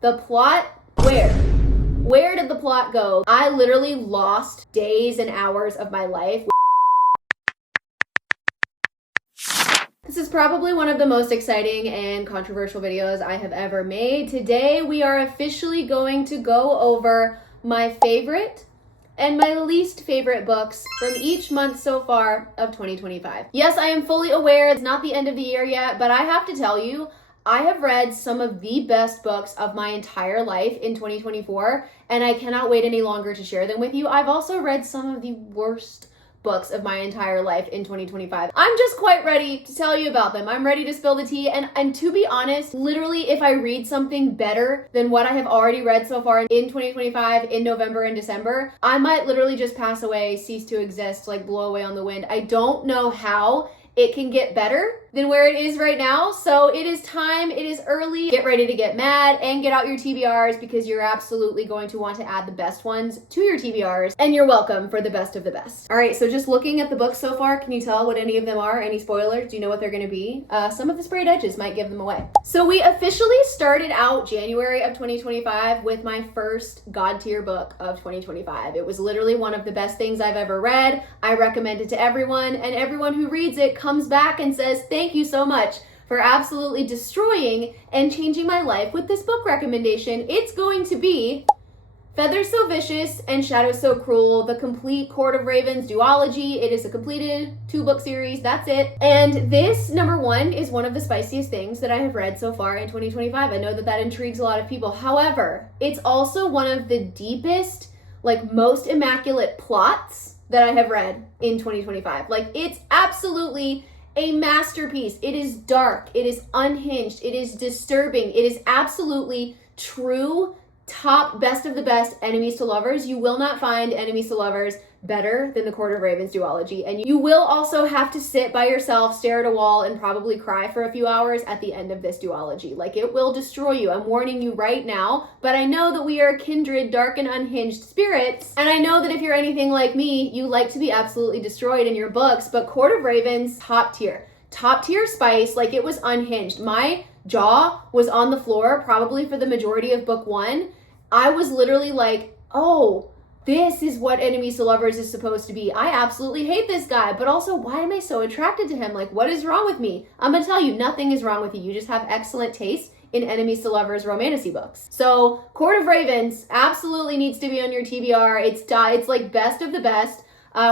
The plot, where? Where did the plot go? I literally lost days and hours of my life. This is probably one of the most exciting and controversial videos I have ever made. Today, we are officially going to go over my favorite and my least favorite books from each month so far of 2025. Yes, I am fully aware it's not the end of the year yet, but I have to tell you, I have read some of the best books of my entire life in 2024, and I cannot wait any longer to share them with you. I've also read some of the worst books of my entire life in 2025. I'm just quite ready to tell you about them. I'm ready to spill the tea, and to be honest, literally if I read something better than what I have already read so far in 2025 in November and December, I might literally just pass away, cease to exist, like blow away on the wind. I don't know how it can get better than where it is right now. So it is time, it is early. Get ready to get mad and get out your TBRs because you're absolutely going to want to add the best ones to your TBRs, and you're welcome for the best of the best. All right, so just looking at the books so far, can you tell what any of them are? Any spoilers? Do you know what they're gonna be? Some of the sprayed edges might give them away. So we officially started out January of 2025 with my first God tier book of 2025. It was literally one of the best things I've ever read. I recommend it to everyone, and everyone who reads it comes back and says, thank you so much for absolutely destroying and changing my life with this book recommendation. It's going to be Feathers So Vicious and Shadows So Cruel, the complete Court of Ravens duology. It is a completed 2-book series. That's it. And this, number one, is one of the spiciest things that I have read so far in 2025. I know that that intrigues a lot of people. However, it's also one of the deepest, like most immaculate plots that I have read in 2025. Like, it's absolutely a masterpiece. It is dark, it is unhinged, it is disturbing, it is absolutely true, top, best of the best enemies to lovers. You will not find enemies to lovers better than the Court of Ravens duology, and you will also have to sit by yourself, stare at a wall, and probably cry for a few hours at the end of this duology. Like, it will destroy you. I'm warning you right now, but I know that we are kindred, dark and unhinged spirits, and I know that if you're anything like me, you like to be absolutely destroyed in your books, but Court of Ravens, top tier spice. Like, it was unhinged. My jaw was on the floor probably for the majority of book one. I was literally like, oh, this is what enemies to lovers is supposed to be. I absolutely hate this guy, but also, why am I so attracted to him? Like, what is wrong with me? I'm gonna tell you, nothing is wrong with you. You just have excellent taste in enemies to lovers romantasy books. So Court of Ravens absolutely needs to be on your TBR. It's like best of the best.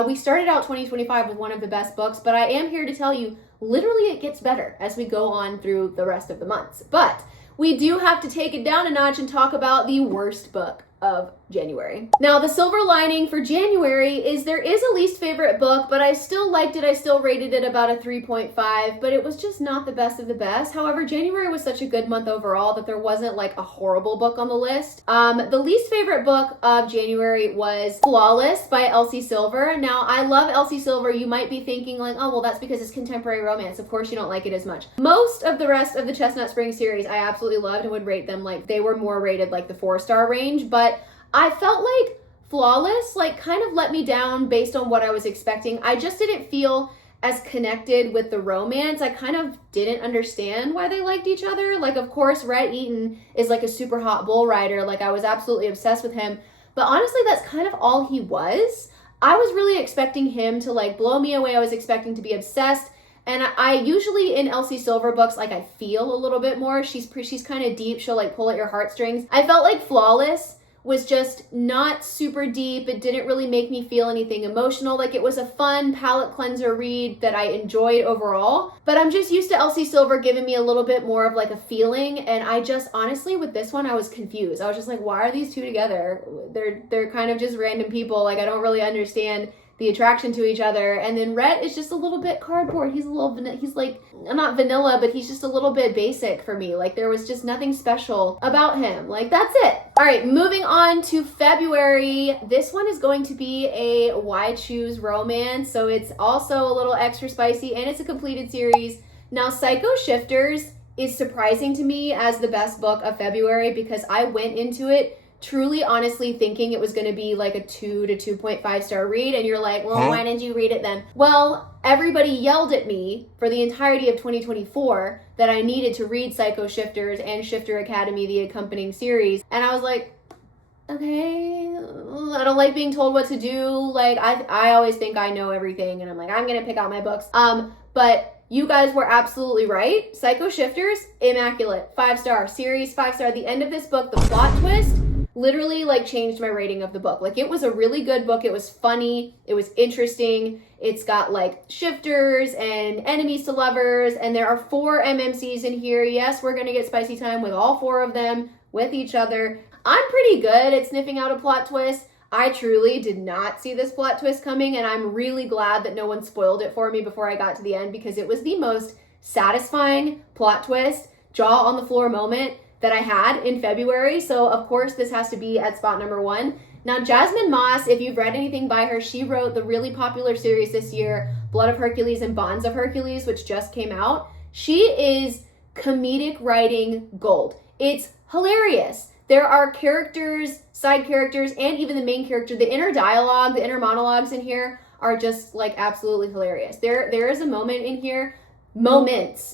We started out 2025 with one of the best books, but I am here to tell you, literally it gets better as we go on through the rest of the months. But we do have to take it down a notch and talk about the worst book of January. Now, the silver lining for January is there is a least favorite book, but I still liked it. I still rated it about a 3.5, but it was just not the best of the best. However, January was such a good month overall that there wasn't like a horrible book on the list. The least favorite book of January was Flawless by Elsie Silver. Now, I love Elsie Silver. You might be thinking like, oh, well, that's because it's contemporary romance. Of course you don't like it as much. Most of the rest of the Chestnut Spring series I absolutely loved and would rate them like they were more rated like the 4-star range, but I felt like Flawless like kind of let me down based on what I was expecting. I just didn't feel as connected with the romance. I kind of didn't understand why they liked each other. Like, of course, Rhett Eaton is like a super hot bull rider. Like, I was absolutely obsessed with him. But honestly, that's kind of all he was. I was really expecting him to like blow me away. I was expecting to be obsessed. And I usually in Elsie Silver books, like, I feel a little bit more. She's kind of deep. She'll like pull at your heartstrings. I felt like Flawless was just not super deep. It didn't really make me feel anything emotional. Like, it was a fun palate cleanser read that I enjoyed overall. But I'm just used to Elsie Silver giving me a little bit more of like a feeling. And I just, honestly, with this one, I was confused. I was just like, why are these two together? They're kind of just random people. Like, I don't really understand the attraction to each other. And then Rhett is just a little bit cardboard. He's a little, he's like, not vanilla, but he's just a little bit basic for me. Like, there was just nothing special about him. Like, that's it. All right, moving on to February. This one is going to be a Why Choose romance. So it's also a little extra spicy, and it's a completed series. Now, Psycho Shifters is surprising to me as the best book of February because I went into it truly honestly thinking it was going to be like a 2 to 2.5 star read, and you're like, well, why didn't you read it then? Well, everybody yelled at me for the entirety of 2024 that I needed to read Psycho Shifters and Shifter Academy, the accompanying series, and I was like, okay, I don't like being told what to do. Like, I always think I know everything, and I'm like, I'm gonna pick out my books. But you guys were absolutely right. Psycho Shifters, immaculate, 5 star, series 5 star. The end of this book, the plot twist literally like changed my rating of the book. Like, it was a really good book. It was funny. It was interesting. It's got like shifters and enemies to lovers, and there are 4 MMCs in here. Yes, we're gonna get spicy time with all 4 of them with each other. I'm pretty good at sniffing out a plot twist. I truly did not see this plot twist coming, and I'm really glad that no one spoiled it for me before I got to the end, because it was the most satisfying plot twist, jaw on the floor moment that I had in February. So of course this has to be at spot number 1. Now, Jasmine Moss, if you've read anything by her, she wrote the really popular series this year, Blood of Hercules and Bonds of Hercules, which just came out. She is comedic writing gold. It's hilarious. There are characters, side characters, and even the main character. The inner dialogue, the inner monologues in here are just like absolutely hilarious. There is a moments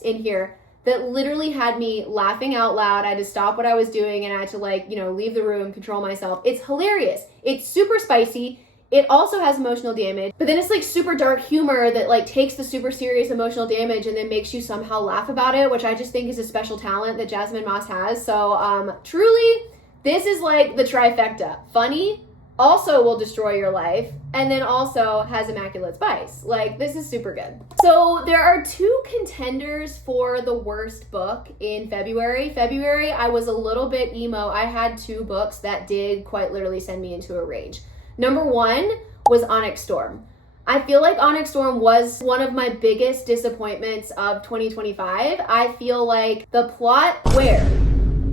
in here that literally had me laughing out loud. I had to stop what I was doing and I had to leave the room, control myself. It's hilarious. It's super spicy. It also has emotional damage, but then it's like super dark humor that like takes the super serious emotional damage and then makes you somehow laugh about it, which I just think is a special talent that Jasmine Moss has. So truly, this is like the trifecta. Funny, also will destroy your life, and then also has immaculate spice. Like, this is super good. So there are 2 contenders for the worst book in February. February, I was a little bit emo. I had 2 books that did quite literally send me into a rage. Number 1 was Onyx Storm. I feel like Onyx Storm was one of my biggest disappointments of 2025. I feel like the plot,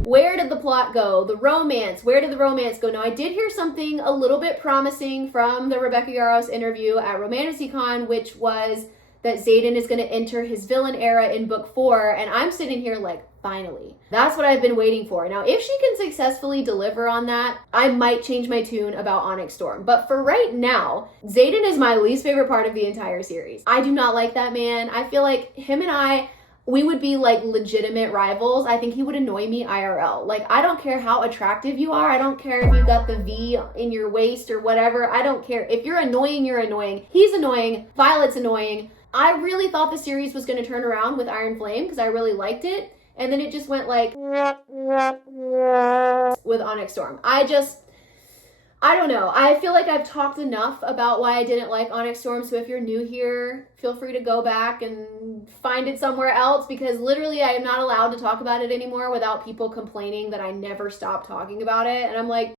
where did the plot go? The romance, where did the romance go? Now, I did hear something a little bit promising from the Rebecca Yarros interview at RomanticyCon, which was that Xaden is going to enter his villain era in book 4, and I'm sitting here like, finally. That's what I've been waiting for. Now, if she can successfully deliver on that, I might change my tune about Onyx Storm. But for right now, Xaden is my least favorite part of the entire series. I do not like that man. I feel like him and we would be like legitimate rivals. I think he would annoy me IRL. Like, I don't care how attractive you are. I don't care if you've got the V in your waist or whatever. I don't care. If you're annoying, you're annoying. He's annoying. Violet's annoying. I really thought the series was going to turn around with Iron Flame because I really liked it. And then it just went like with Onyx Storm. I don't know. I feel like I've talked enough about why I didn't like Onyx Storm. So if you're new here, feel free to go back and find it somewhere else, because literally I am not allowed to talk about it anymore without people complaining that I never stopped talking about it. And I'm like,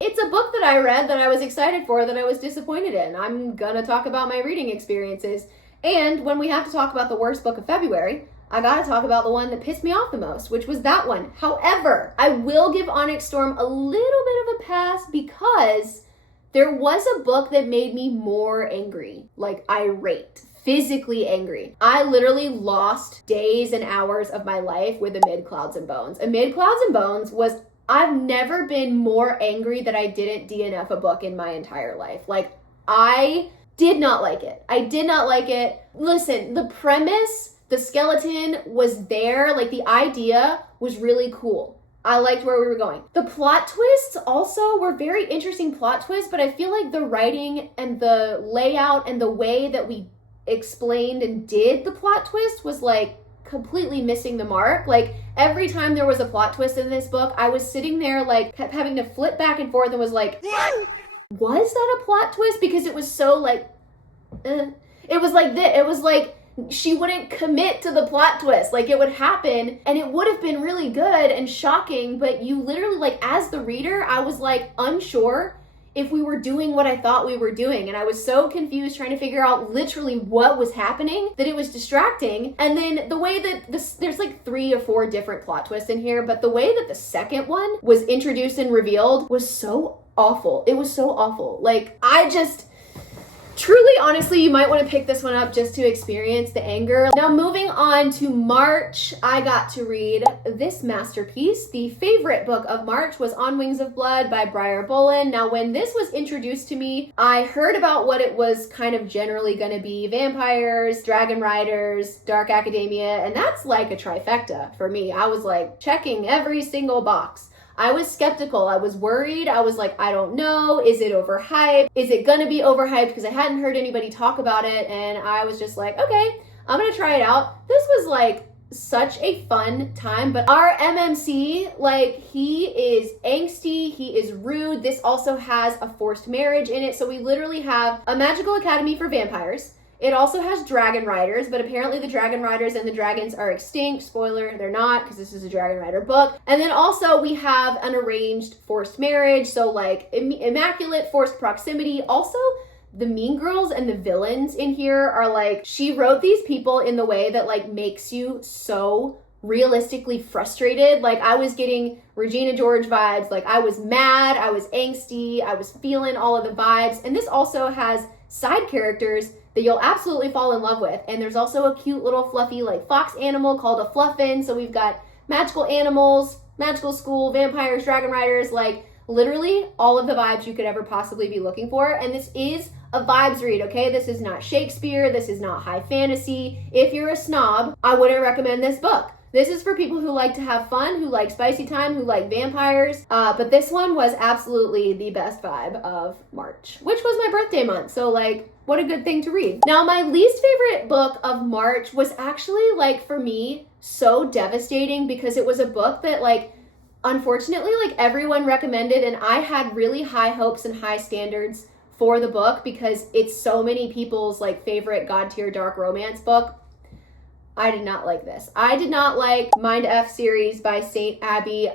it's a book that I read that I was excited for, that I was disappointed in. I'm gonna talk about my reading experiences. And when we have to talk about the worst book of February, I gotta talk about the one that pissed me off the most, which was that one. However, I will give Onyx Storm a little bit of a pass because there was a book that made me more angry, like irate, physically angry. I literally lost days and hours of my life with Amid Clouds and Bones. Amid Clouds and Bones was, I've never been more angry that I didn't DNF a book in my entire life. Like, I did not like it. I did not like it. Listen, the premise, the skeleton was there, like the idea was really cool. I liked where we were going. The plot twists also were very interesting plot twists, but I feel like the writing and the layout and the way that we explained and did the plot twist was like completely missing the mark. Like, every time there was a plot twist in this book, I was sitting there like kept having to flip back and forth and was like, was that a plot twist? Because it was so like, it was like this. It was like, she wouldn't commit to the plot twist. Like, it would happen and it would have been really good and shocking, but you literally, like, as the reader, I was like unsure if we were doing what I thought we were doing. And I was so confused trying to figure out literally what was happening that it was distracting. And then the way that there's like 3 or 4 different plot twists in here, but the way that the second one was introduced and revealed was so awful. It was so awful. Like, Truly, honestly, you might want to pick this one up just to experience the anger. Now, moving on to March, I got to read this masterpiece. The favorite book of March was On Wings of Blood by Briar Boleyn. Now, when this was introduced to me, I heard about what it was kind of generally going to be: vampires, dragon riders, dark academia, and that's like a trifecta for me. I was like checking every single box. I was skeptical. I was worried. I was like, I don't know. Is it overhyped? Is it gonna be overhyped? Because I hadn't heard anybody talk about it. And I was just like, okay, I'm gonna try it out. This was like such a fun time. But our MMC, like, he is angsty. He is rude. This also has a forced marriage in it. So we literally have a magical academy for vampires. It also has dragon riders, but apparently the dragon riders and the dragons are extinct. Spoiler, they're not, because this is a dragon rider book. And then also we have an arranged forced marriage, so like immaculate forced proximity. Also, the mean girls and the villains in here are like, she wrote these people in the way that like makes you so realistically frustrated. Like, I was getting Regina George vibes. Like, I was mad, I was angsty, I was feeling all of the vibes. And this also has side characters that you'll absolutely fall in love with. And there's also a cute little fluffy like fox animal called a Fluffin. So we've got magical animals, magical school, vampires, dragon riders, like literally all of the vibes you could ever possibly be looking for. And this is a vibes read, okay? This is not Shakespeare. This is not high fantasy. If you're a snob, I wouldn't recommend this book. This is for people who like to have fun, who like spicy time, who like vampires. But this one was absolutely the best vibe of March, which was my birthday month. So like, what a good thing to read. Now, my least favorite book of March was actually, like, for me, so devastating, because it was a book that, like, unfortunately, like, everyone recommended, and I had really high hopes and high standards for the book because it's so many people's, like, favorite god tier dark romance book. I did not like this. I did not like Mindf series by Saint Abby.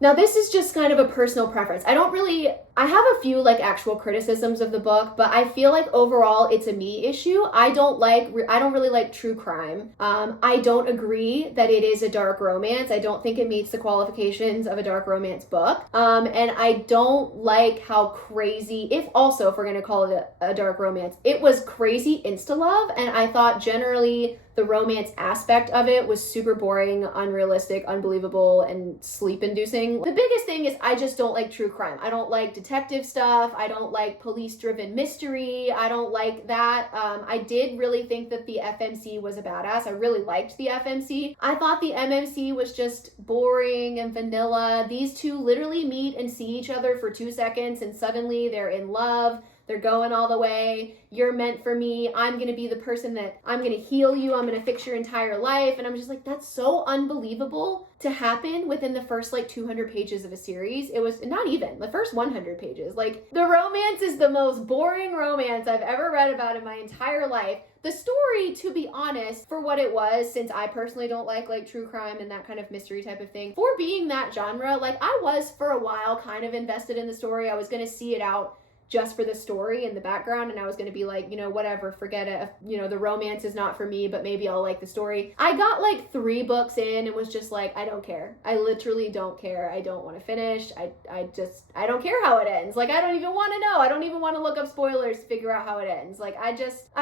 Now this is just kind of a personal preference. I have a few like actual criticisms of the book, but I feel like overall it's a me issue. I don't really like true crime. I don't agree that it is a dark romance. I don't think it meets the qualifications of a dark romance book. And I don't like how crazy, if we're gonna call it a dark romance, it was crazy insta-love, and I thought generally the romance aspect of it was super boring, unrealistic, unbelievable, and sleep-inducing. The biggest thing is I just don't like true crime. I don't like detective stuff. I don't like police-driven mystery. I don't like that. I did really think that the FMC was a badass. I really liked the FMC. I thought the MMC was just boring and vanilla. These two literally meet and see each other for 2 seconds, and suddenly they're in love. They're going all the way. You're meant for me. I'm going to be the person that I'm going to heal you. I'm going to fix your entire life. And I'm just like, that's so unbelievable to happen within the first like 200 pages of a series. It was not even the first 100 pages. Like, the romance is the most boring romance I've ever read about in my entire life. The story, to be honest, for what it was, since I personally don't like true crime and that kind of mystery type of thing, for being that genre, like, I was for a while kind of invested in the story. I was going to see it out just for the story and the background, and I was going to be like, you know, whatever, forget it. You know, the romance is not for me, but maybe I'll like the story. I got like 3 books in and was just like, I don't care. I literally don't care. I don't want to finish. I don't care how it ends. Like, I don't even want to know. I don't even want to look up spoilers to figure out how it ends. Like, I just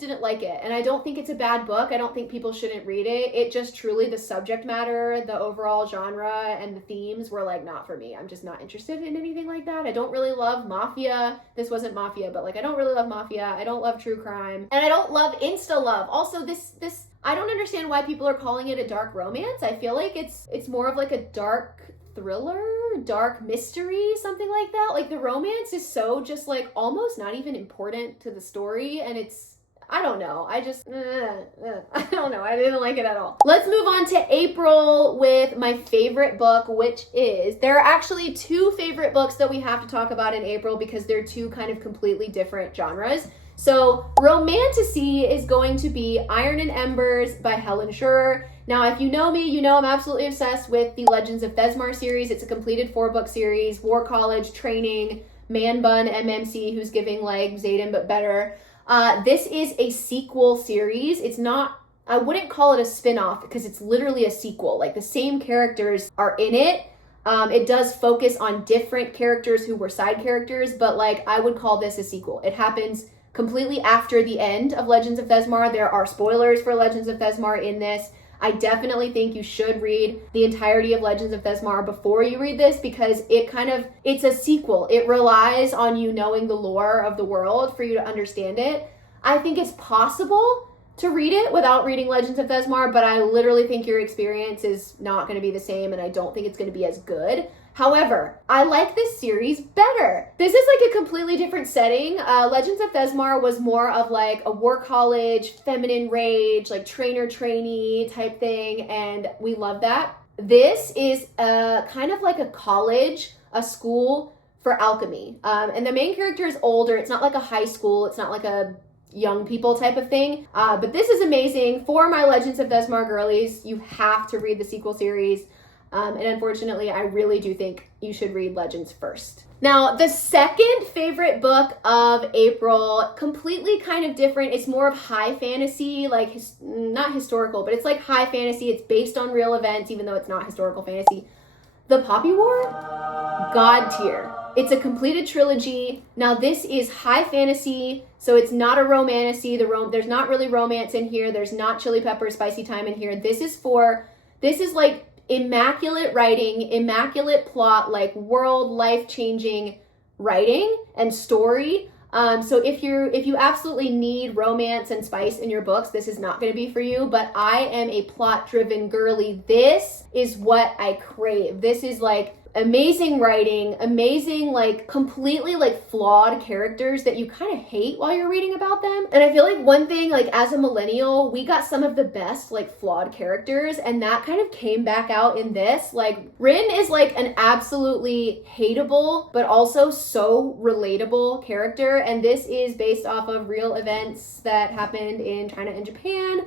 didn't like it. And I don't think it's a bad book. I don't think people shouldn't read it. It just truly, the subject matter, the overall genre, and the themes were like not for me. I'm just not interested in anything like that. I don't really love mafia. This wasn't mafia, but like, I don't really love mafia. I don't love true crime. And I don't love insta love. Also, this I don't understand why people are calling it a dark romance. I feel like it's more of like a dark thriller, dark mystery, something like that. Like, the romance is so just like almost not even important to the story, and it's, I don't know. I don't know. I didn't like it at all. Let's move on to April with my favorite book, which is, there are actually 2 favorite books that we have to talk about in April because they're 2 kind of completely different genres. So Romantasy is going to be Iron and Embers by Helen Schurer. Now, if you know me, you know I'm absolutely obsessed with the Legends of Thesmar series. It's a completed 4-book series, War College, Training, Man Bun, MMC, who's giving like Xaden but better. This is a sequel series. It's not, I wouldn't call it a spin-off because it's literally a sequel. Like, the same characters are in it. It does focus on different characters who were side characters, but like I would call this a sequel. It happens completely after the end of Legends of Thesmar. There are spoilers for Legends of Thesmar in this. I definitely think you should read the entirety of Legends of Thesmar before you read this, because it's a sequel. It relies on you knowing the lore of the world for you to understand it. I think it's possible to read it without reading Legends of Thesmar, but I literally think your experience is not going to be the same, and I don't think it's going to be as good. However, I like this series better. This is like a completely different setting. Legends of Thesmar was more of like a war college, feminine rage, like trainer-trainee type thing, and we love that. This is kind of like a college, a school for alchemy. And the main character is older. It's not like a high school. It's not like a young people type of thing. But this is amazing. For my Legends of Thesmar girlies, you have to read the sequel series. And unfortunately, I really do think you should read Legends first. Now, the second favorite book of April, completely kind of different. It's more of high fantasy, like not historical, but it's like high fantasy. It's based on real events, even though it's not historical fantasy. The Poppy War, God tier. It's a completed trilogy. Now, this is high fantasy, so it's not a romantasy. There's not really romance in here. There's not chili pepper, spicy time in here. This is like immaculate writing, immaculate plot, like world life-changing writing and story. So if you absolutely need romance and spice in your books, this is not going to be for you, but I am a plot-driven girly. This is what I crave. This is like amazing writing, amazing, like completely like flawed characters that you kind of hate while you're reading about them. And I feel like one thing, like as a millennial, we got some of the best like flawed characters, and that kind of came back out in this. Like Rune is like an absolutely hateable but also so relatable character, and this is based off of real events that happened in China and Japan.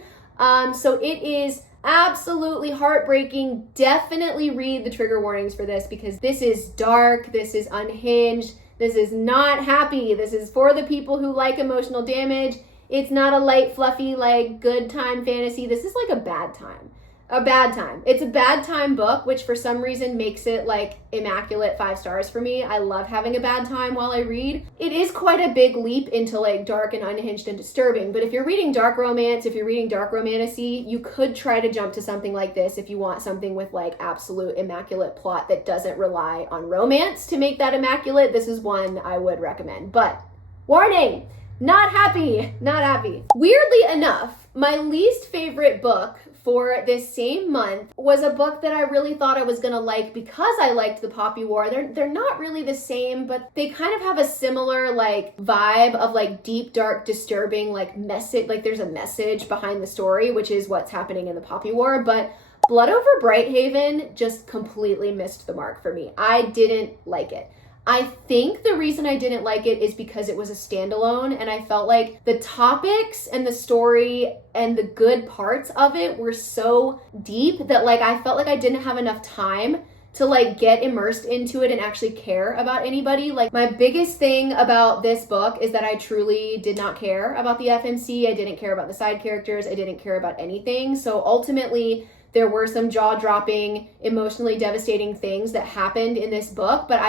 So it is absolutely heartbreaking. Definitely read the trigger warnings for this, because this is dark, this is unhinged, this is not happy. This is for the people who like emotional damage. It's not a light, fluffy, like good time fantasy. This is like a bad time. A bad time. It's a bad time book, which for some reason makes it like immaculate 5 stars for me. I love having a bad time while I read. It is quite a big leap into like dark and unhinged and disturbing, but if you're reading dark romance, if you're reading dark romantasy, you could try to jump to something like this if you want something with like absolute immaculate plot that doesn't rely on romance to make that immaculate. This is one I would recommend, but warning, not happy, not happy. Weirdly enough, my least favorite book for this same month was a book that I really thought I was gonna like because I liked the Poppy War. They're not really the same, but they kind of have a similar like vibe of like deep, dark, disturbing like message. Like there's a message behind the story, which is what's happening in the Poppy War. But Blood Over Brighthaven just completely missed the mark for me. I didn't like it. I think the reason I didn't like it is because it was a standalone, and I felt like the topics and the story and the good parts of it were so deep that like I felt like I didn't have enough time to like get immersed into it and actually care about anybody. Like my biggest thing about this book is that I truly did not care about the FMC. I didn't care about the side characters. I didn't care about anything. So ultimately, there were some jaw-dropping, emotionally devastating things that happened in this book, but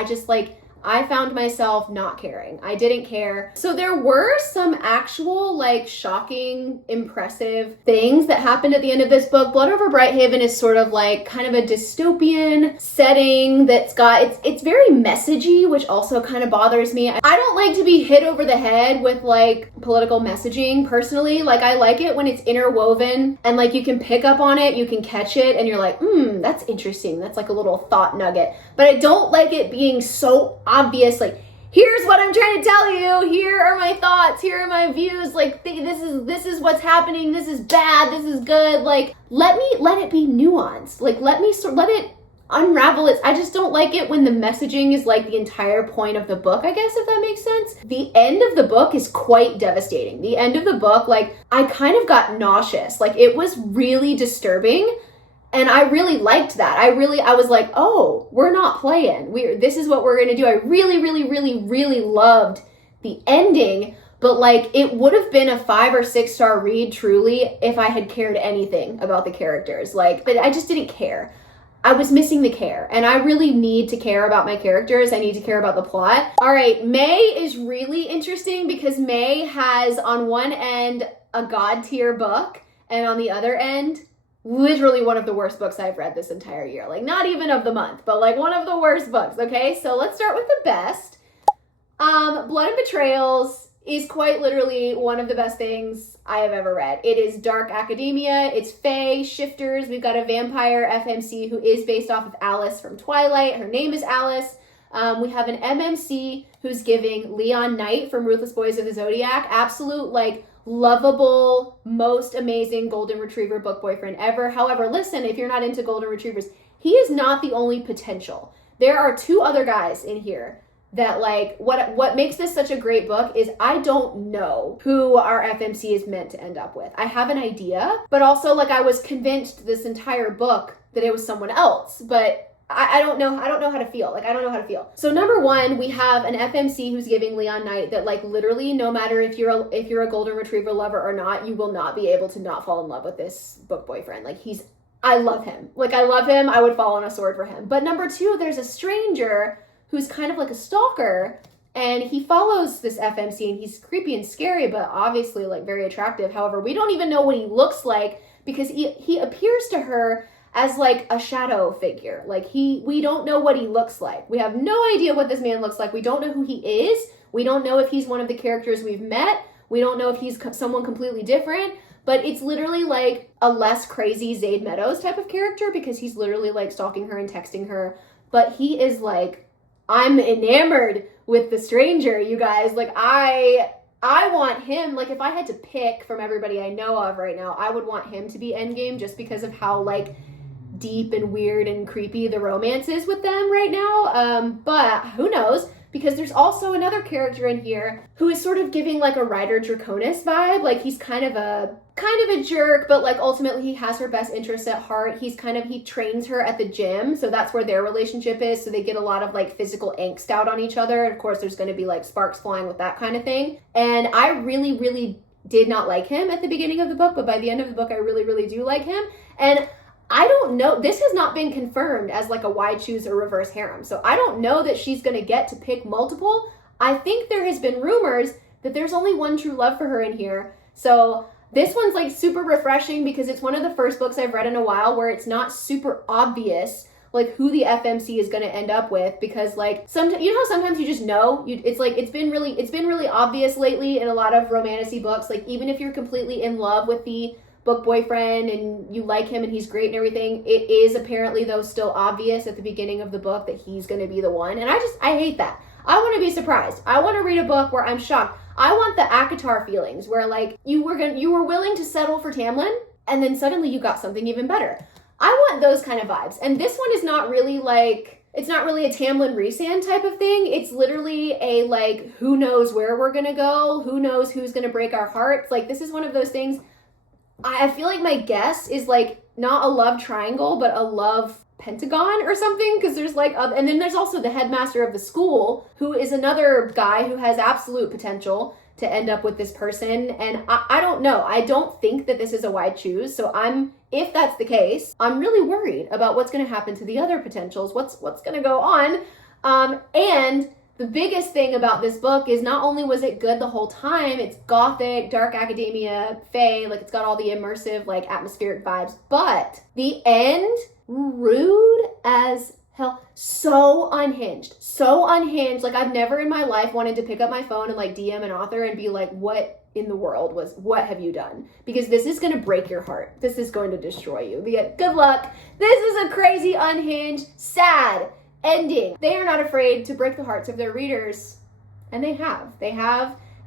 I found myself not caring. I didn't care. So there were some actual like shocking, impressive things that happened at the end of this book. Blood Over Brighthaven is sort of like kind of a dystopian setting that's got, it's very messagey, which also kind of bothers me. I don't like to be hit over the head with like political messaging personally. Like I like it when it's interwoven and like you can pick up on it, you can catch it, and you're like, that's interesting. That's like a little thought nugget. But I don't like it being so obvious, like, here's what I'm trying to tell you, here are my thoughts, here are my views, like this is what's happening, this is bad, this is good. Like let it be nuanced, like let it unravel it. I just don't like it when the messaging is like the entire point of the book, I guess, if that makes sense. The end of the book is quite devastating. The end of the book, like I kind of got nauseous. Like it was really disturbing. And I really liked that. I was like, oh, we're not playing. This is what we're gonna do. I really, really, really, really loved the ending, but like it would have been a 5 or 6 star read truly if I had cared anything about the characters. Like, but I just didn't care. I was missing the care, and I really need to care about my characters. I need to care about the plot. All right, May is really interesting because May has on one end a god tier book, and on the other end, literally one of the worst books I've read this entire year. Like, not even of the month, but like one of the worst books, okay? So let's start with the best. Blood and Betrayals is quite literally one of the best things I have ever read. It is dark academia, it's fae, shifters. We've got a vampire FMC who is based off of Alice from Twilight. Her name is Alice. We have an MMC who's giving Leon Knight from Ruthless Boys of the Zodiac. Absolute, like, lovable, most amazing golden retriever book boyfriend ever. However, listen, if you're not into golden retrievers, he is not the only potential. There are two other guys in here that, like, what makes this such a great book is I don't know who our FMC is meant to end up with. I have an idea, but also, like, I was convinced this entire book that it was someone else, but I don't know how to feel. Like, I don't know how to feel. So number one, we have an FMC who's giving Leon Knight that, like, literally no matter if you're a golden retriever lover or not, you will not be able to not fall in love with this book boyfriend. Like, I love him. Like, I love him. I would fall on a sword for him. But number two, there's a stranger who's kind of like a stalker, and he follows this FMC, and he's creepy and scary, but obviously, like, very attractive. However, we don't even know what he looks like because he appears to her as, like, a shadow figure. Like, we don't know what he looks like. We have no idea what this man looks like. We don't know who he is. We don't know if he's one of the characters we've met. We don't know if he's someone completely different. But it's literally like a less crazy Zaid Meadows type of character because he's literally, like, stalking her and texting her. But he is, like, I'm enamored with the stranger, you guys. Like, I want him, like, if I had to pick from everybody I know of right now, I would want him to be endgame just because of how, like, deep and weird and creepy the romance is with them right now. But who knows? Because there's also another character in here who is sort of giving, like, a Ryder Draconis vibe. Like, he's kind of a jerk, but, like, ultimately he has her best interests at heart. He trains her at the gym, so that's where their relationship is. So they get a lot of, like, physical angst out on each other. And of course, there's going to be, like, sparks flying with that kind of thing. And I really, really did not like him at the beginning of the book, but by the end of the book, I really, really do like him. And I don't know, this has not been confirmed as, like, a why choose or reverse harem. So I don't know that she's going to get to pick multiple. I think there has been rumors that there's only one true love for her in here. So this one's, like, super refreshing because it's one of the first books I've read in a while where it's not super obvious, like, who the FMC is going to end up with, because, like, sometimes, you know how sometimes you just know, it's like, it's been really obvious lately in a lot of romantic books. Like, even if you're completely in love with the book boyfriend and you like him and he's great and everything, it is apparently, though, still obvious at the beginning of the book that he's going to be the one. And I hate that. I want to be surprised. I want to read a book where I'm shocked. I want the ACOTAR feelings where, like, you were willing to settle for Tamlin and then suddenly you got something even better. I want those kind of vibes. And this one is not really, like, it's not really a Tamlin Rhysand type of thing. It's literally a, like, who knows where we're going to go? Who knows who's going to break our hearts? Like, this is one of those things. I feel like my guess is, like, not a love triangle, but a love pentagon or something, because there's, like, and then there's also the headmaster of the school, who is another guy who has absolute potential to end up with this person, and I don't know. I don't think that this is a wide choose, so if that's the case, I'm really worried about what's going to happen to the other potentials, what's going to go on, and the biggest thing about this book is not only was it good the whole time, it's gothic, dark academia, fae, like, it's got all the immersive, like, atmospheric vibes, but the end, rude as hell. So unhinged. Like, I've never in my life wanted to pick up my phone and, like, DM an author and be like, what in the world what have you done? Because this is going to break your heart. This is going to destroy you. Good luck. This is a crazy, unhinged, sad ending. They are not afraid to break the hearts of their readers, and they have,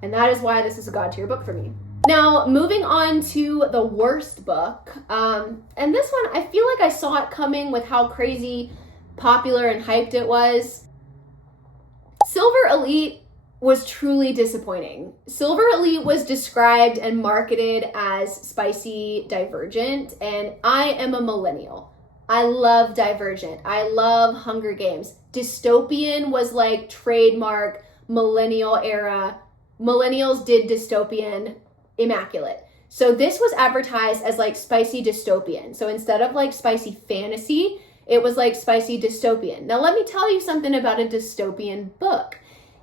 and that is why this is a god tier book for me. Now, moving on to the worst book, and this one, I feel like I saw it coming with how crazy popular and hyped it was. Silver Elite was truly disappointing. Silver Elite was described and marketed as spicy Divergent, and I am a millennial. I love Divergent. I love Hunger Games. Dystopian was, like, trademark millennial era. Millennials did dystopian immaculate. So this was advertised as, like, spicy dystopian. So instead of, like, spicy fantasy, It was like spicy dystopian. Now let me tell you something about a dystopian book.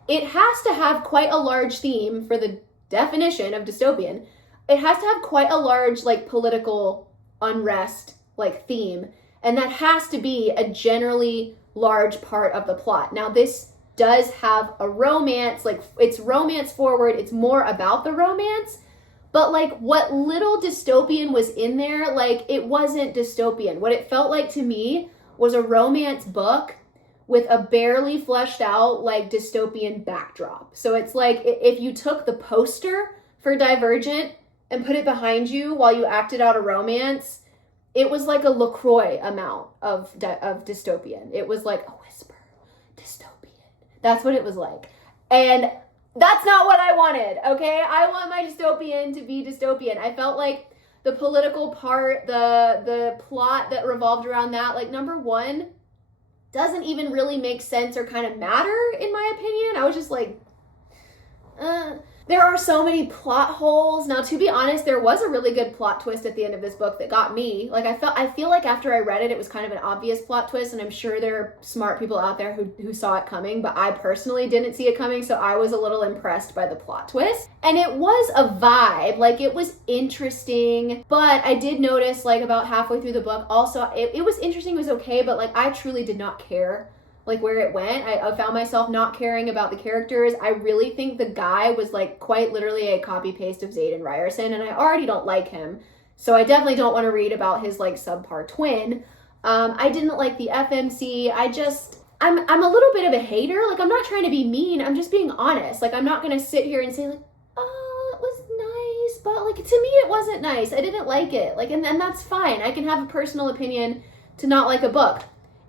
It has to have quite a large theme for the definition of dystopian. It has to have quite a large like political unrest like theme, and that has to be a generally large part of the plot. Now this does have a romance, like it's romance forward, it's more about the romance, but like what little dystopian was in there, like it wasn't dystopian. What it felt like to me was a romance book with a barely fleshed out like dystopian backdrop. So it's like if you took the poster for Divergent and put it behind you while you acted out a romance, it was like a LaCroix amount of dystopian. It was like a whisper, dystopian. That's what it was like. And that's not what I wanted, okay? I want my dystopian to be dystopian. I felt like the political part, the plot that revolved around that, like number one, doesn't even really make sense or kind of matter in my opinion. I was just like, there are so many plot holes. Now, to be honest, there was a really good plot twist at the end of this book that got me. Like I feel like after I read it, it was kind of an obvious plot twist, and I'm sure there are smart people out there who saw it coming, but I personally didn't see it coming, so I was a little impressed by the plot twist. And it was a vibe, like it was interesting, but I did notice like about halfway through the book, also, it was interesting, it was okay, but like I truly did not care like where it went. I found myself not caring about the characters. I really think the guy was like quite literally a copy paste of Xaden Ryerson, and I already don't like him. So I definitely don't want to read about his like subpar twin. I didn't like the FMC. I'm a little bit of a hater. Like I'm not trying to be mean. I'm just being honest. Like I'm not going to sit here and say like, oh, it was nice, but like to me it wasn't nice. I didn't like it. Like, and that's fine. I can have a personal opinion to not like a book.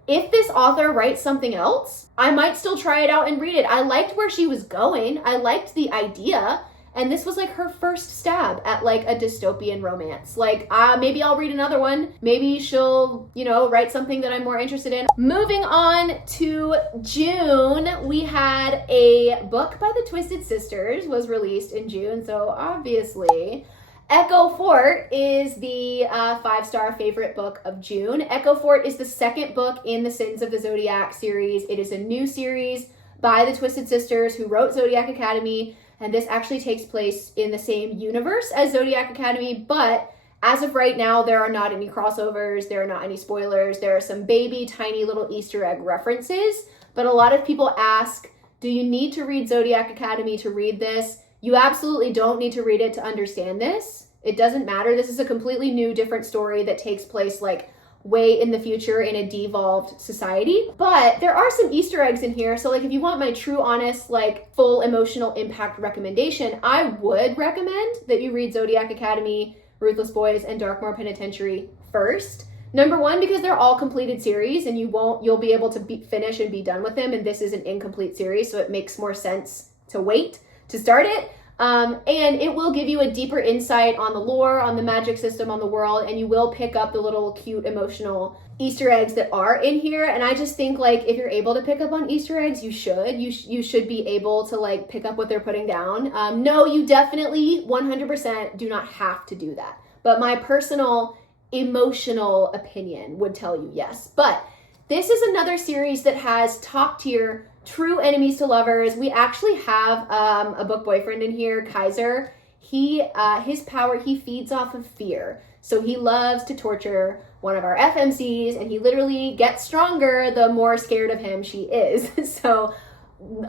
If this author writes something else, I might still try it out and read it. I liked where she was going. I liked the idea. And this was like her first stab at like a dystopian romance. Like, maybe I'll read another one. Maybe she'll, write something that I'm more interested in. Moving on to June, we had a book by the Twisted Sisters was released in June. So obviously, Echo Fort is the 5-star favorite book of June. Echo Fort is the second book in the Sins of the Zodiac series. It is a new series by the Twisted Sisters who wrote Zodiac Academy, and this actually takes place in the same universe as Zodiac Academy, but as of right now, there are not any crossovers, there are not any spoilers, there are some baby tiny little Easter egg references, but a lot of people ask, do you need to read Zodiac Academy to read this? You absolutely don't need to read it to understand this. It doesn't matter. This is a completely new, different story that takes place like way in the future in a devolved society. But there are some Easter eggs in here. So like if you want my true, honest, like full emotional impact recommendation, I would recommend that you read Zodiac Academy, Ruthless Boys, and Darkmoor Penitentiary first. Number one, because they're all completed series and you'll be able to finish and be done with them. And this is an incomplete series, so it makes more sense to wait to start it. And it will give you a deeper insight on the lore, on the magic system, on the world, and you will pick up the little cute emotional Easter eggs that are in here. And I just think like if you're able to pick up on Easter eggs, you should be able to like pick up what they're putting down. No, you definitely 100% do not have to do that. But my personal emotional opinion would tell you yes. But this is another series that has top tier true enemies to lovers. We actually have a book boyfriend in here, Kaiser. His power, he feeds off of fear. So he loves to torture one of our FMCs, and he literally gets stronger the more scared of him she is. So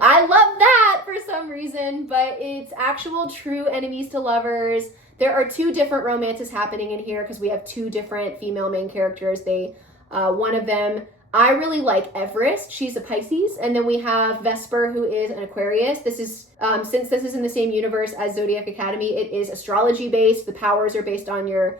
I love that for some reason, but it's actual true enemies to lovers. There are two different romances happening in here because we have two different female main characters. One of them, I really like Everest. She's a Pisces. And then we have Vesper, who is an Aquarius. This is, since this is in the same universe as Zodiac Academy, it is astrology based. The powers are based on your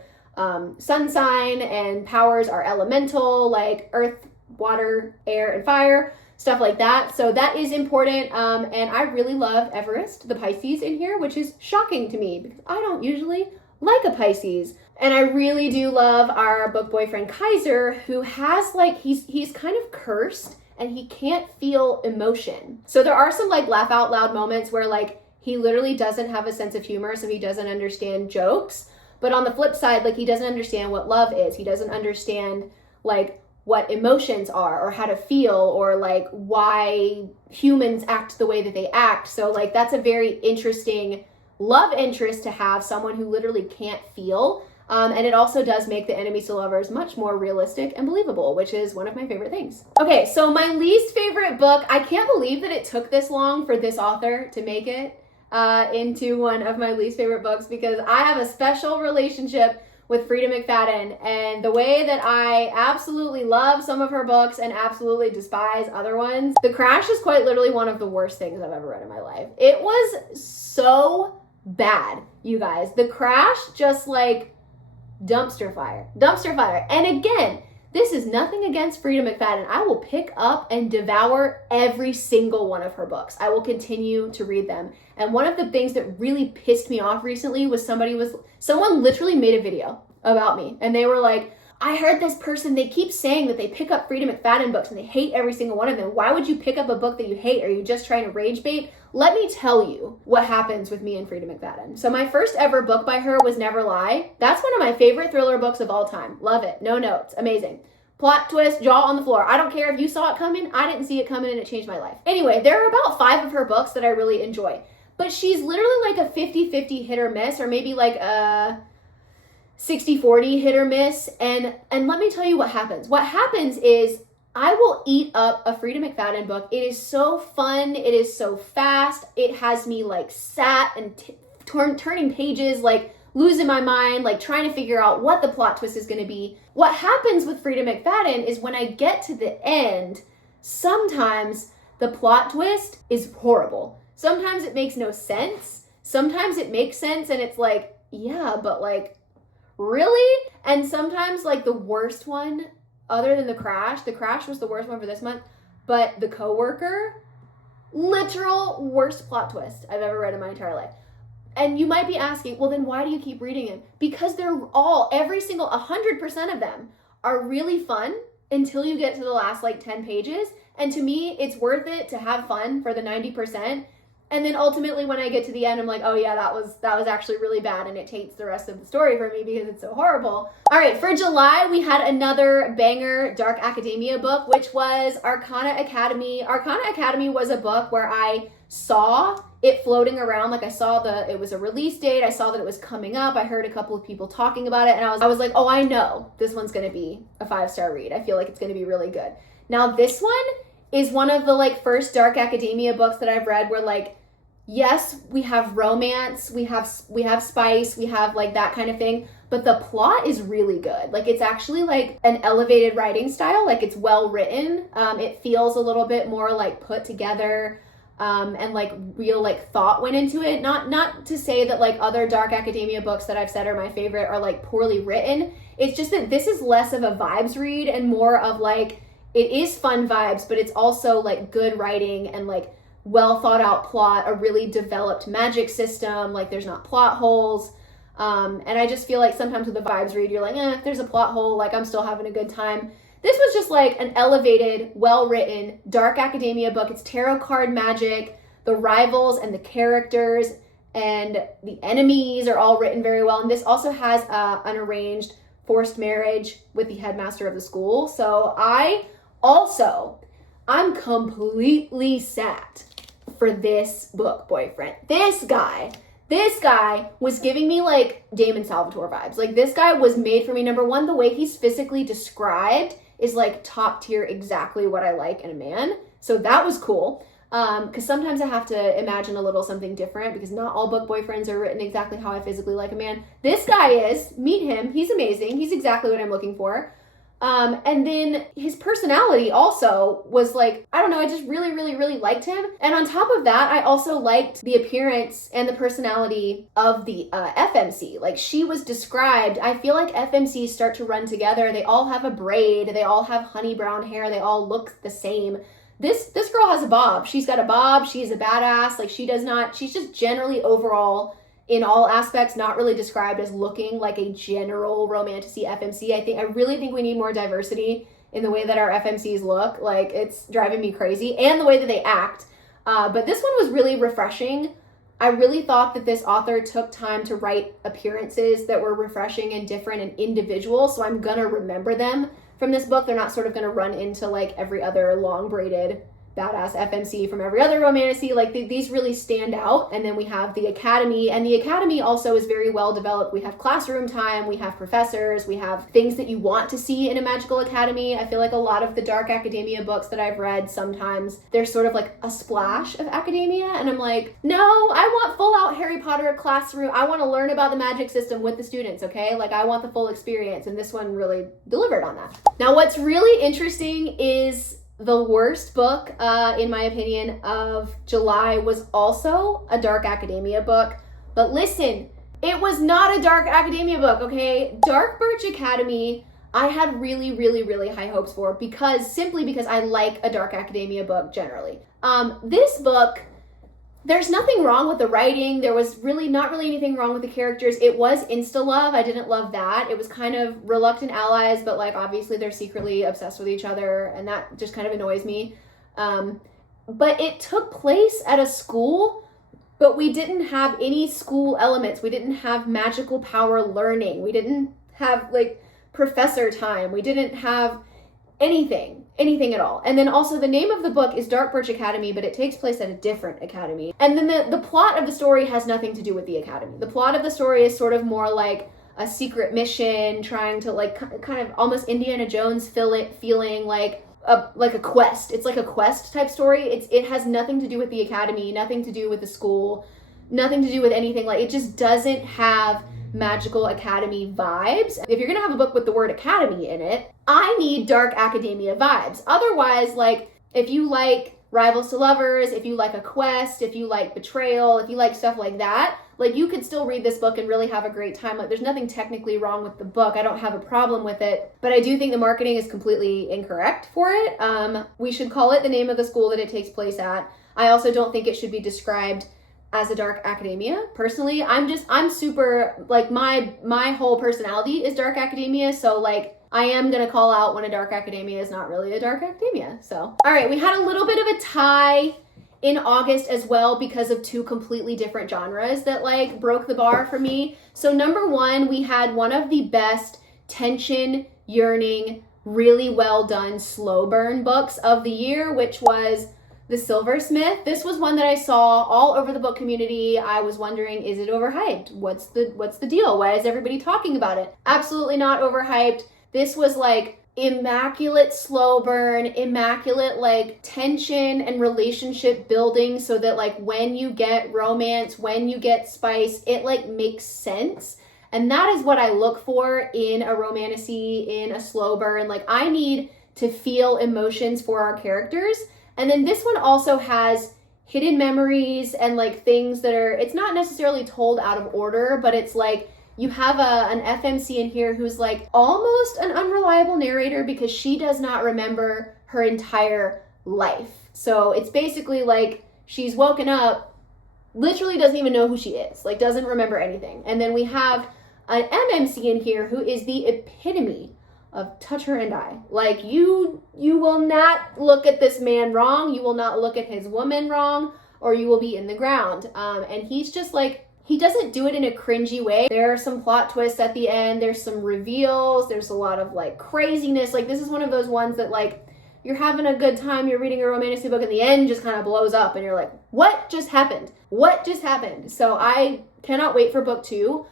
sun sign, and powers are elemental, like earth, water, air, and fire, stuff like that. So that is important. And I really love Everest, the Pisces in here, which is shocking to me because I don't usually like a Pisces. And I really do love our book boyfriend Kaiser, who has like, he's kind of cursed and he can't feel emotion. So there are some like laugh out loud moments where like he literally doesn't have a sense of humor, so he doesn't understand jokes. But on the flip side, like he doesn't understand what love is. He doesn't understand like what emotions are or how to feel or like why humans act the way that they act. So like that's a very interesting love interest to have, someone who literally can't feel. And it also does make the enemies to lovers much more realistic and believable, which is one of my favorite things. Okay, so my least favorite book, I can't believe that it took this long for this author to make it into one of my least favorite books, because I have a special relationship with Freida McFadden, and the way that I absolutely love some of her books and absolutely despise other ones. The Crash is quite literally one of the worst things I've ever read in my life. It was so bad, you guys. The Crash just like dumpster fire. And again, this is nothing against Freida McFadden. I will pick up and devour every single one of her books. I will continue to read them. And one of the things that really pissed me off recently was someone literally made a video about me, and they were like, I heard this person, they keep saying that they pick up Freida McFadden books and they hate every single one of them. Why would you pick up a book that you hate? Are you just trying to rage bait? Let me tell you what happens with me and Freida McFadden. So my first ever book by her was Never Lie. That's one of my favorite thriller books of all time. Love it. No notes. Amazing. Plot twist, jaw on the floor. I don't care if you saw it coming. I didn't see it coming and it changed my life. Anyway, there are about 5 of her books that I really enjoy. But she's literally like a 50-50 hit or miss, or maybe like a 60-40 hit or miss. And let me tell you what happens. What happens is I will eat up a Freida McFadden book. It is so fun. It is so fast. It has me like sat and turning pages, like losing my mind, like trying to figure out what the plot twist is going to be. What happens with Freida McFadden is when I get to the end, sometimes the plot twist is horrible. Sometimes it makes no sense. Sometimes it makes sense and it's like, yeah, but like, really? And sometimes like the worst one, other than the Crash was the worst one for this month, but The Coworker, literal worst plot twist I've ever read in my entire life. And you might be asking, well then why do you keep reading them? Because every single 100% of them are really fun until you get to the last like 10 pages. And to me, it's worth it to have fun for the 90%. And then ultimately when I get to the end, I'm like, oh yeah, that was actually really bad, and it taints the rest of the story for me because it's so horrible. All right, for July, we had another banger Dark Academia book, which was Arcana Academy. Arcana Academy was a book where I saw it floating around. Like I saw it was a release date. I saw that it was coming up. I heard a couple of people talking about it, and I was like, oh, I know this one's gonna be a 5-star read. I feel like it's gonna be really good. Now this one is one of the like first Dark Academia books that I've read where like, yes, we have romance, we have spice, we have like that kind of thing, but the plot is really good. Like it's actually like an elevated writing style, like it's well written. It feels a little bit more like put together, and like real like thought went into it. Not to say that like other Dark Academia books that I've said are my favorite are like poorly written. It's just that this is less of a vibes read and more of like, it is fun vibes, but it's also like good writing and like well thought out plot, a really developed magic system, like there's not plot holes. And I just feel like sometimes with the vibes read, you're like, if there's a plot hole, like I'm still having a good time. This was just like an elevated, well-written Dark Academia book. It's tarot card magic. The rivals and the characters and the enemies are all written very well. And this also has an arranged forced marriage with the headmaster of the school. So I'm completely set for this book, boyfriend. This guy was giving me like Damon Salvatore vibes. Like this guy was made for me. Number one, the way he's physically described is like top tier, exactly what I like in a man. So that was cool. Because sometimes I have to imagine a little something different because not all book boyfriends are written exactly how I physically like a man. This guy is. Meet him. He's amazing. He's exactly what I'm looking for. And then his personality also was like, I don't know, I just really, really, really liked him. And on top of that, I also liked the appearance and the personality of the FMC. Like she was described, I feel like FMCs start to run together. They all have a braid. They all have honey brown hair. They all look the same. This girl has a bob. She's got a bob. She's a badass. Like she's just generally overall in all aspects, not really described as looking like a general romantasy FMC. I really think we need more diversity in the way that our FMCs look. Like it's driving me crazy, and the way that they act. But this one was really refreshing. I really thought that this author took time to write appearances that were refreshing and different and individual. So I'm gonna remember them from this book. They're not sort of going to run into like every other long braided badass FMC from every other romantasy. Like these really stand out. And then we have the academy, and the academy also is very well developed. We have classroom time, we have professors, we have things that you want to see in a magical academy. I feel like a lot of the dark academia books that I've read, sometimes there's sort of like a splash of academia, and I'm like, no, I want full out Harry Potter classroom. I want to learn about the magic system with the students, okay? Like I want the full experience, and this one really delivered on that. Now what's really interesting is the worst book, in my opinion, of July was also a dark academia book. But listen, it was not a dark academia book, okay? Dark Birch Academy, I had really, really, really high hopes for, simply because I like a dark academia book generally. This book, there's nothing wrong with the writing. There was not really anything wrong with the characters. It was insta-love. I didn't love that. It was kind of reluctant allies, but like obviously they're secretly obsessed with each other, and that just kind of annoys me. But it took place at a school, but we didn't have any school elements. We didn't have magical power learning. We didn't have like professor time. We didn't have anything at all. And then also the name of the book is Dark Birch Academy, but it takes place at a different academy. And then the plot of the story has nothing to do with the academy. The plot of the story is sort of more like a secret mission, trying to like kind of almost Indiana Jones feeling like a quest. It's like a quest type story. It has nothing to do with the academy, nothing to do with the school, nothing to do with anything. Like it just doesn't have magical academy vibes. If you're gonna have a book with the word academy in it, I need dark academia vibes. Otherwise, like if you like Rivals to Lovers, if you like a quest, if you like Betrayal, if you like stuff like that, like you could still read this book and really have a great time. Like there's nothing technically wrong with the book. I don't have a problem with it, but I do think the marketing is completely incorrect for it. We should call it the name of the school that it takes place at. I also don't think it should be described as a dark academia. Personally, I'm super, like my whole personality is dark academia, so like I am gonna call out when a dark academia is not really a dark academia. So all right, we had a little bit of a tie in August as well because of two completely different genres that like broke the bar for me. So number one, we had one of the best tension, yearning, really well done slow burn books of the year, which was The Silversmith. This was one that I saw all over the book community. I was wondering, is it overhyped? What's the deal? Why is everybody talking about it? Absolutely not overhyped. This was like immaculate slow burn, immaculate like tension and relationship building, so that like when you get romance, when you get spice, it like makes sense. And that is what I look for in a romantasy, in a slow burn. Like I need to feel emotions for our characters. And then this one also has hidden memories and like things that are, it's not necessarily told out of order, but it's like you have an FMC in here who's like almost an unreliable narrator because she does not remember her entire life. So it's basically like she's woken up, literally doesn't even know who she is, like doesn't remember anything. And then we have an MMC in here who is the epitome of touch her and I. Like you will not look at this man wrong. You will not look at his woman wrong, or you will be in the ground. And he's just like, he doesn't do it in a cringy way. There are some plot twists at the end. There's some reveals. There's a lot of like craziness. Like this is one of those ones that like you're having a good time. You're reading a romantic book and the end just kind of blows up and you're like, what just happened? What just happened? So I cannot wait for book 2.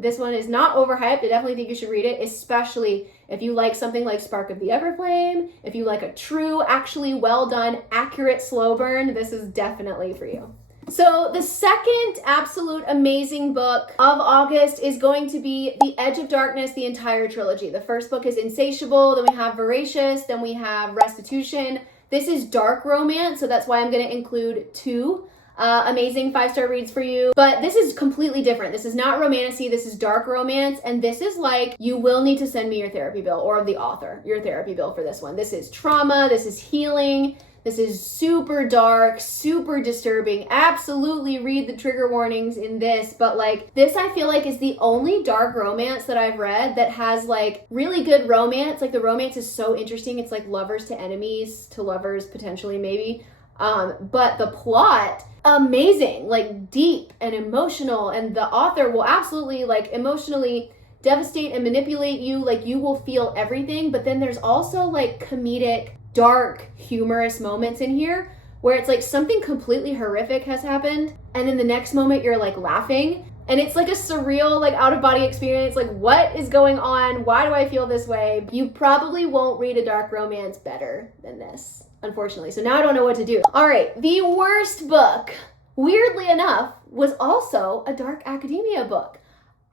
This one is not overhyped. I definitely think you should read it, especially if you like something like Spark of the Everflame, if you like a true, actually well done, accurate slow burn, this is definitely for you. So the second absolute amazing book of August is going to be The Edge of Darkness, the entire trilogy. The first book is Insatiable, then we have Voracious, then we have Restitution. This is dark romance, so that's why I'm going to include 2 amazing 5-star reads for you. But this is completely different. This is not romantasy, this is dark romance, and this is like, you will need to send me your therapy bill, or the author, your therapy bill for this one. This is trauma, this is healing, this is super dark, super disturbing. Absolutely read the trigger warnings in this, but like this I feel like is the only dark romance that I've read that has like really good romance. Like the romance is so interesting. It's like lovers to enemies to lovers potentially maybe. But the plot, amazing, like deep and emotional, and the author will absolutely like emotionally devastate and manipulate you. Like, you will feel everything, but then there's also like comedic, dark, humorous moments in here where it's like something completely horrific has happened, and then the next moment you're like laughing, and it's like a surreal, like out-of-body experience. Like, what is going on? Why do I feel this way? You probably won't read a dark romance better than this, unfortunately. So now I don't know what to do. All right, the worst book, weirdly enough, was also a dark academia book.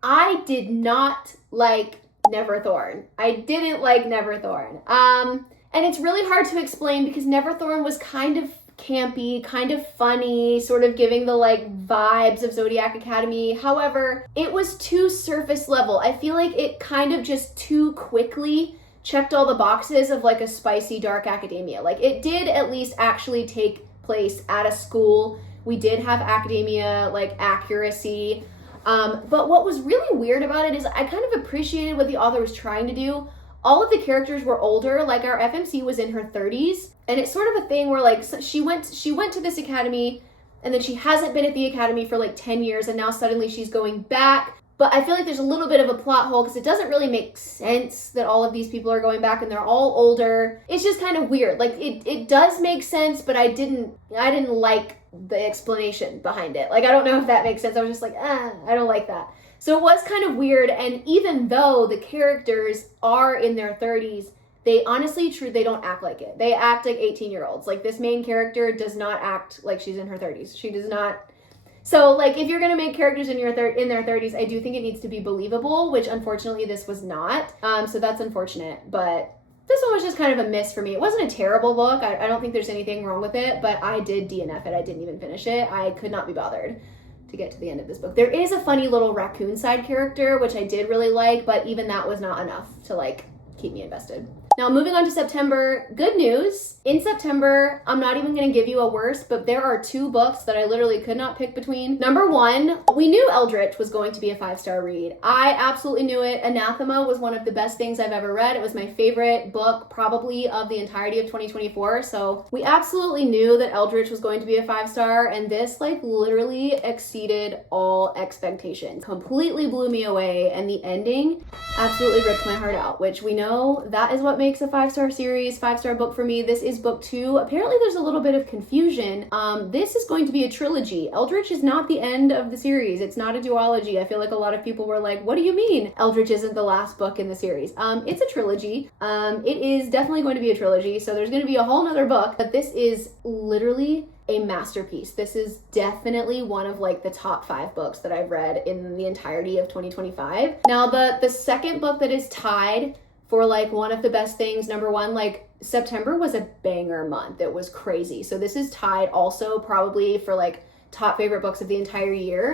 I did not like Neverthorn. I didn't like Neverthorn. And it's really hard to explain because Neverthorn was kind of campy, kind of funny, sort of giving the like vibes of Zodiac Academy. However, it was too surface level. I feel like it kind of just too quickly checked all the boxes of like a spicy dark academia. Like, it did at least actually take place at a school. We did have academia, like, accuracy. But what was really weird about it is I kind of appreciated what the author was trying to do. All of the characters were older. Like, our FMC was in her 30s. And it's sort of a thing where, like, she went to this academy, and then she hasn't been at the academy for like 10 years, and now suddenly she's going back. But I feel like there's a little bit of a plot hole because it doesn't really make sense that all of these people are going back and they're all older. It's just kind of weird. Like, it does make sense, but I didn't like the explanation behind it. Like, I don't know if that makes sense. I was just like, I don't like that. So it was kind of weird. And even though the characters are in their 30s, they honestly, they don't act like it. They act like 18-year-olds. Like, this main character does not act like she's in her 30s. She does not. So, like, if you're going to make characters in their 30s, I do think it needs to be believable, which unfortunately this was not. So that's unfortunate. But this one was just kind of a miss for me. It wasn't a terrible book. I don't think there's anything wrong with it, but I did DNF it. I didn't even finish it. I could not be bothered to get to the end of this book. There is a funny little raccoon side character, which I did really like, but even that was not enough to, like, keep me invested. Now, moving on to September, good news. In September, I'm not even going to give you a worst, but there are 2 books that I literally could not pick between. Number 1, we knew Eldritch was going to be a 5-star read. I absolutely knew it. Anathema was one of the best things I've ever read. It was my favorite book probably of the entirety of 2024. So we absolutely knew that Eldritch was going to be a 5-star, and this like literally exceeded all expectations. Completely blew me away, and the ending absolutely ripped my heart out, which we know that is what makes a 5-star series, 5-star book for me. This is book 2. Apparently there's a little bit of confusion. This is going to be a trilogy. Eldritch is not the end of the series. It's not a duology. I feel like a lot of people were like, what do you mean Eldritch isn't the last book in the series? It's a trilogy. It is definitely going to be a trilogy, so there's going to be a whole nother book, but this is literally a masterpiece. This is definitely one of like the top 5 books that I've read in the entirety of 2025. Now, the second book that is tied for like one of the best things, number 1, like September was a banger month. It was crazy. So this is tied also probably for like top favorite books of the entire year.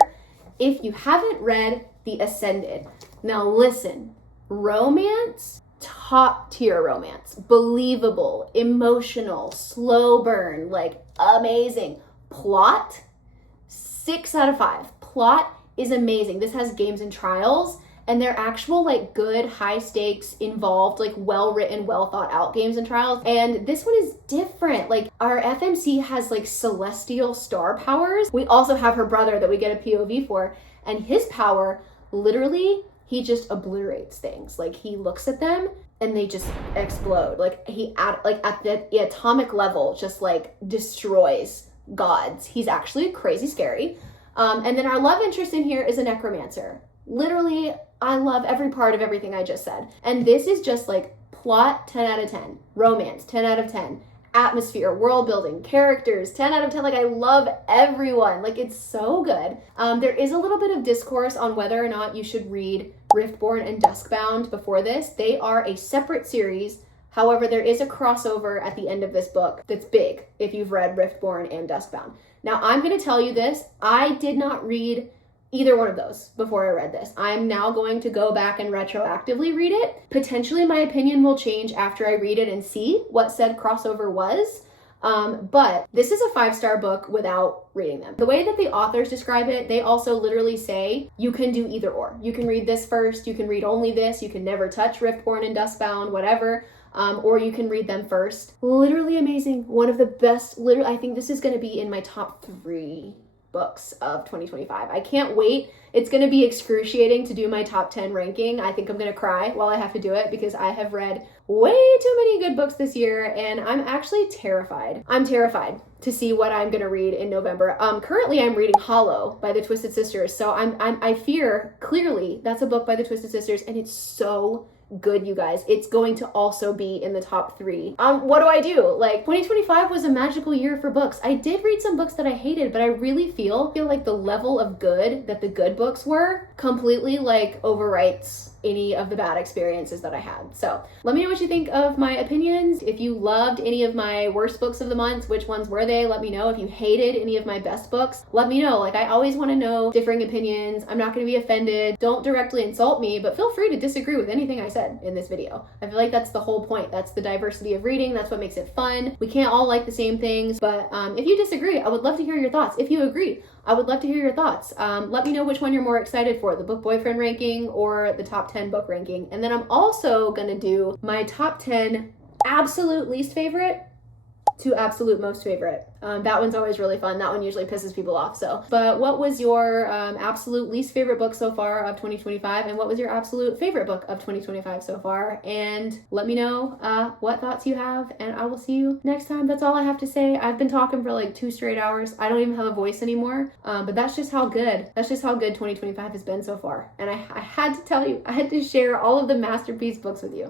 If you haven't read The Ascended, now listen, romance, top tier romance, believable, emotional, slow burn, like amazing. Plot, 6 out of 5. Plot is amazing. This has games and trials, and they're actual like good, high stakes, involved, like well written, well thought out games and trials. And this one is different. Like, our FMC has like celestial star powers. We also have her brother that we get a POV for, and his power, literally, he just obliterates things. Like, he looks at them and they just explode. Like, he at the atomic level just like destroys gods. He's actually crazy scary. And then our love interest in here is a necromancer. Literally, I love every part of everything I just said. And this is just like plot 10 out of 10, romance 10 out of 10, atmosphere, world building, characters 10 out of 10. Like, I love everyone. Like, it's so good. There is a little bit of discourse on whether or not you should read Riftborn and Duskbound before this. They are a separate series. However, there is a crossover at the end of this book that's big if you've read Riftborn and Duskbound. Now, I'm going to tell you this. I did not read either one of those before I read this. I'm now going to go back and retroactively read it. Potentially my opinion will change after I read it and see what said crossover was. But this is a 5-star book without reading them. The way that the authors describe it, they also literally say you can do either or. You can read this first, you can read only this, you can never touch Riftborn and Duskbound, whatever. Or you can read them first. Literally amazing. One of the best, I think this is going to be in my top 3 books of 2025. I can't wait. It's going to be excruciating to do my top 10 ranking. I think I'm going to cry while I have to do it because I have read way too many good books this year and I'm actually terrified. I'm terrified to see what I'm going to read in November. Currently I'm reading Hollow by the Twisted Sisters. So I fear clearly that's a book by the Twisted Sisters and it's so good, you guys. It's going to also be in the top 3. What do I do? Like, 2025 was a magical year for books. I did read some books that I hated, but I really feel like the level of good that the good books were completely like overwrites any of the bad experiences that I had. So let me know what you think of my opinions. If you loved any of my worst books of the month, which ones were they? Let me know. If you hated any of my best books, let me know. Like, I always want to know differing opinions. I'm not going to be offended. Don't directly insult me, but feel free to disagree with anything I said in this video. I feel like that's the whole point. That's the diversity of reading. That's what makes it fun. We can't all like the same things, but if you disagree, I would love to hear your thoughts. If you agree, I would love to hear your thoughts. Let me know which one you're more excited for, the book boyfriend ranking or the top 10 book ranking. And then I'm also gonna do my top 10 absolute least favorite to absolute most favorite. That one's always really fun. That one usually pisses people off. So, but what was your absolute least favorite book so far of 2025? And what was your absolute favorite book of 2025 so far? And let me know what thoughts you have, and I will see you next time. That's all I have to say. I've been talking for like 2 straight hours. I don't even have a voice anymore. But that's just how good 2025 has been so far. And I had to tell you, I had to share all of the masterpiece books with you.